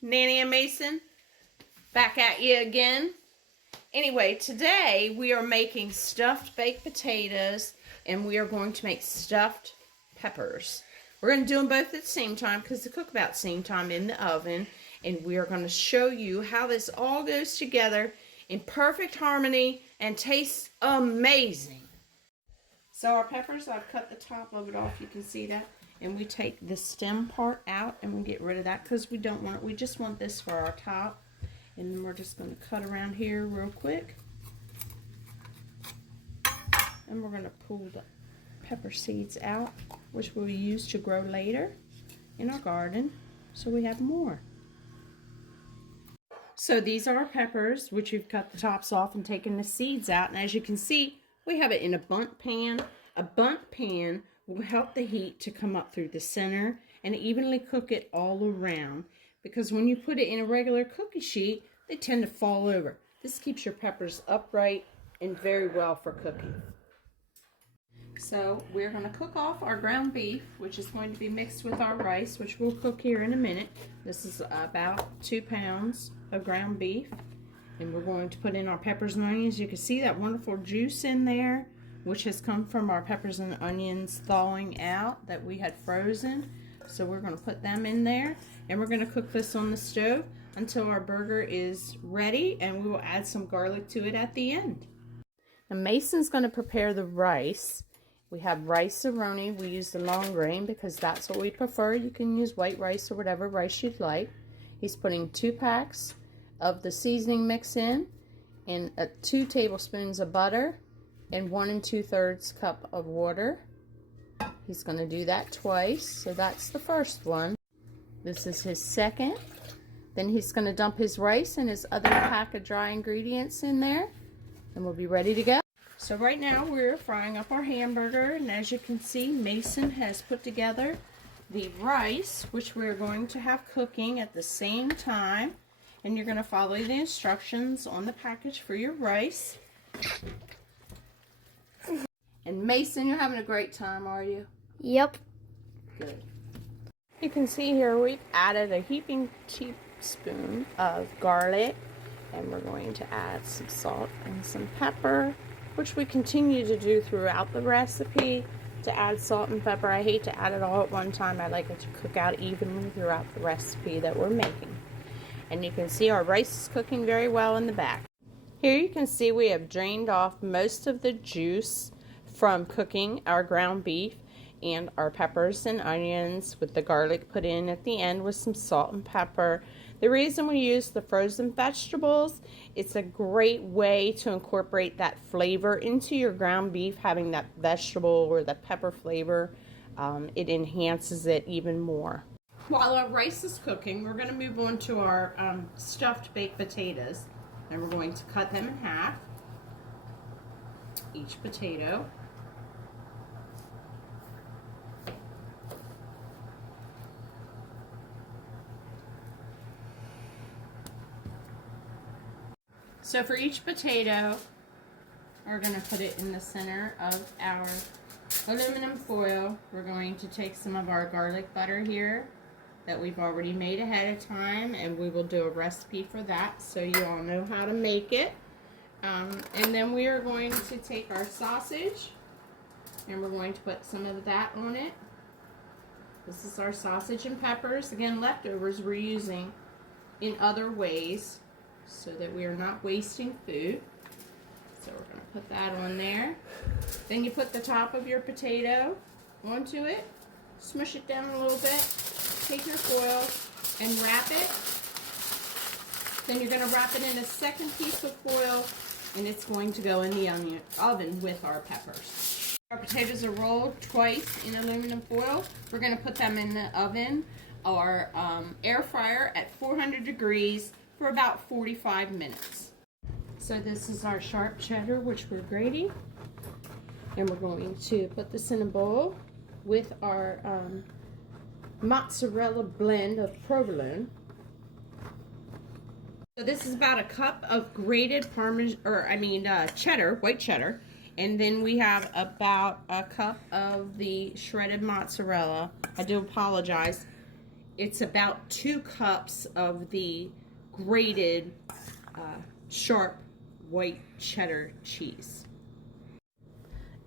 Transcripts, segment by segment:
Nanny and Mason, back at you again. Anyway, today we are making stuffed baked potatoes and we are going to make stuffed peppers. We're going to do them both at the same time because they cook about the same time in the oven. And we are going to show you how this all goes together in perfect harmony and tastes amazing. So our peppers, I've cut the top of it off. You can see that. And we take the stem part out and we get rid of that because we don't want it. We just want this for our top. And then we're just going to cut around here real quick. And we're going to pull the pepper seeds out, which we'll use to grow later in our garden so we have more. So these are our peppers, which we've cut the tops off and taken the seeds out. And as you can see, we have it in a bundt pan. A bundt pan will help the heat to come up through the center and evenly cook it all around. Because when you put it in a regular cookie sheet, they tend to fall over. This keeps your peppers upright and very well for cooking. So we're going to cook off our ground beef, which is going to be mixed with our rice, which we'll cook here in a minute. This is about 2 pounds of ground beef. And we're going to put in our peppers and onions. You can see that wonderful juice in there, which has come from our peppers and onions thawing out that we had frozen. So we're going to put them in there. And we're going to cook this on the stove until our burger is ready. And we will add some garlic to it at the end. Now Mason's going to prepare the rice. We have rice-a-roni. We use the long grain because that's what we prefer. You can use white rice or whatever rice you'd like. He's putting 2 packs of the seasoning mix in and 2 tablespoons of butter and 1 2/3 cup of water. He's going to do that twice. So that's the first one. This is his second. Then he's going to dump his rice and his other pack of dry ingredients in there. And we'll be ready to go. So right now we're frying up our hamburger. And as you can see, Mason has put together the rice, which we're going to have cooking at the same time. And you're going to follow the instructions on the package for your rice. And Mason, you're having a great time, are you? Yep. Good. You can see here we've added a heaping teaspoon of garlic. And we're going to add some salt and some pepper, which we continue to do throughout the recipe. To add salt and pepper, I hate to add it all at one time. I like it to cook out evenly throughout the recipe that we're making. And you can see our rice is cooking very well in the back. Here you can see we have drained off most of the juice from cooking our ground beef and our peppers and onions with the garlic put in at the end with some salt and pepper. The reason we use the frozen vegetables, it's a great way to incorporate that flavor into your ground beef, having that vegetable or the pepper flavor. It enhances it even more. While our rice is cooking, we're going to move on to our stuffed baked potatoes. And we're going to cut them in half, each potato. So for each potato, we're going to put it in the center of our aluminum foil. We're going to take some of our garlic butter here that we've already made ahead of time, and we will do a recipe for that so you all know how to make it. And then we are going to take our sausage and we're going to put some of that on it. This is our sausage and peppers. Again, leftovers we're using in other ways so that we are not wasting food. So we're going to put that on there. Then you put the top of your potato onto it, smush it down a little bit, take your foil and wrap it. Then you're going to wrap it in a second piece of foil and it's going to go in the oven with our peppers. Our potatoes are rolled twice in aluminum foil. We're going to put them in the oven or air fryer at 400 degrees for about 45 minutes. So this is our sharp cheddar, which we're grating. And we're going to put this in a bowl with our mozzarella blend of provolone. So this is about a cup of grated cheddar, white cheddar. And then we have about a cup of the shredded mozzarella. I do apologize. it's about 2 cups of the grated sharp white cheddar cheese.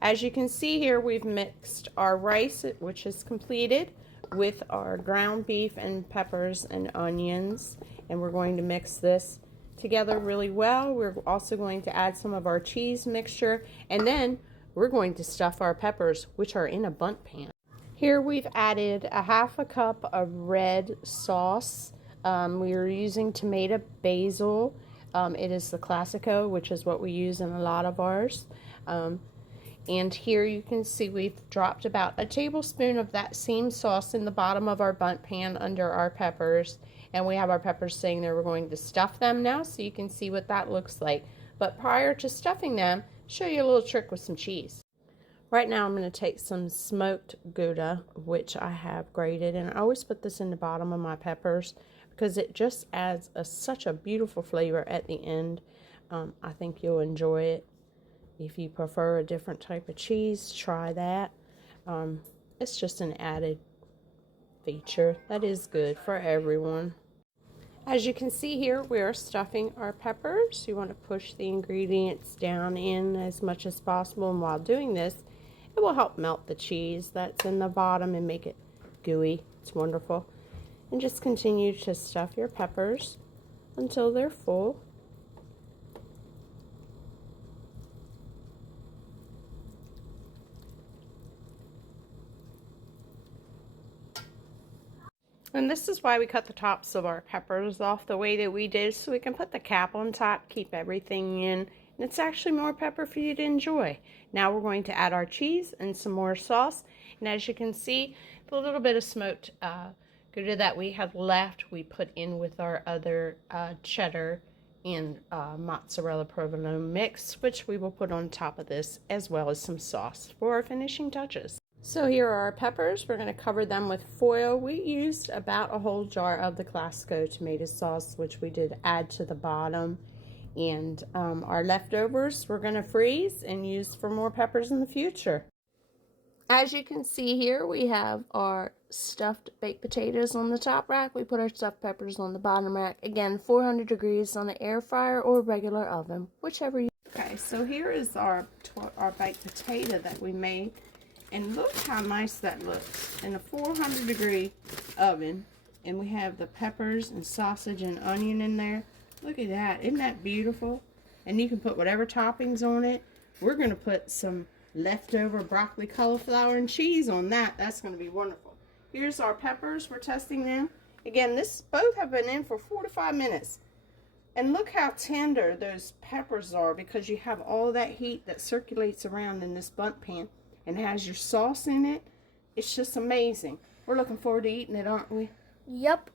As you can see here, we've mixed our rice, which is completed, with our ground beef and peppers and onions, and we're going to mix this together really well. We're also going to add some of our cheese mixture, and then we're going to stuff our peppers, which are in a bundt pan. Here we've added a 1/2 cup of red sauce. We are using tomato basil. It is the Classico, which is what we use in a lot of ours. And here you can see we've dropped about a tablespoon of that same sauce in the bottom of our bundt pan under our peppers. And we have our peppers sitting there. We're going to stuff them now so you can see what that looks like. But prior to stuffing them, show you a little trick with some cheese. Right now I'm going to take some smoked Gouda, which I have grated. And I always put this in the bottom of my peppers because it just adds such a beautiful flavor at the end. I think you'll enjoy it. If you prefer a different type of cheese, try that. It's just an added feature that is good for everyone. As you can see here, we are stuffing our peppers. You want to push the ingredients down in as much as possible, and while doing this, it will help melt the cheese that's in the bottom and make it gooey. It's wonderful. And just continue to stuff your peppers until they're full. And this is why we cut the tops of our peppers off the way that we did, so we can put the cap on top, keep everything in, and it's actually more pepper for you to enjoy. Now we're going to add our cheese and some more sauce, and as you can see, the little bit of smoked Gouda that we have left, we put in with our other cheddar and mozzarella provolone mix, which we will put on top of this, as well as some sauce for our finishing touches. So here are our peppers. We're going to cover them with foil. We used about a whole jar of the Classico tomato sauce, which we did add to the bottom. And our leftovers we're going to freeze and use for more peppers in the future. As you can see here, we have our stuffed baked potatoes on the top rack. We put our stuffed peppers on the bottom rack. Again, 400 degrees on the air fryer or regular oven, whichever you... Okay, so here is our baked potato that we made. And look how nice that looks in a 400 degree oven. And we have the peppers and sausage and onion in there. Look at that. Isn't that beautiful? And you can put whatever toppings on it. We're going to put some leftover broccoli, cauliflower, and cheese on that. That's going to be wonderful. Here's our peppers. We're testing them. Again, both have been in for 4 to 5 minutes. And look how tender those peppers are because you have all that heat that circulates around in this bundt pan. And has your sauce in it. It's just amazing. We're looking forward to eating it, aren't we? Yep.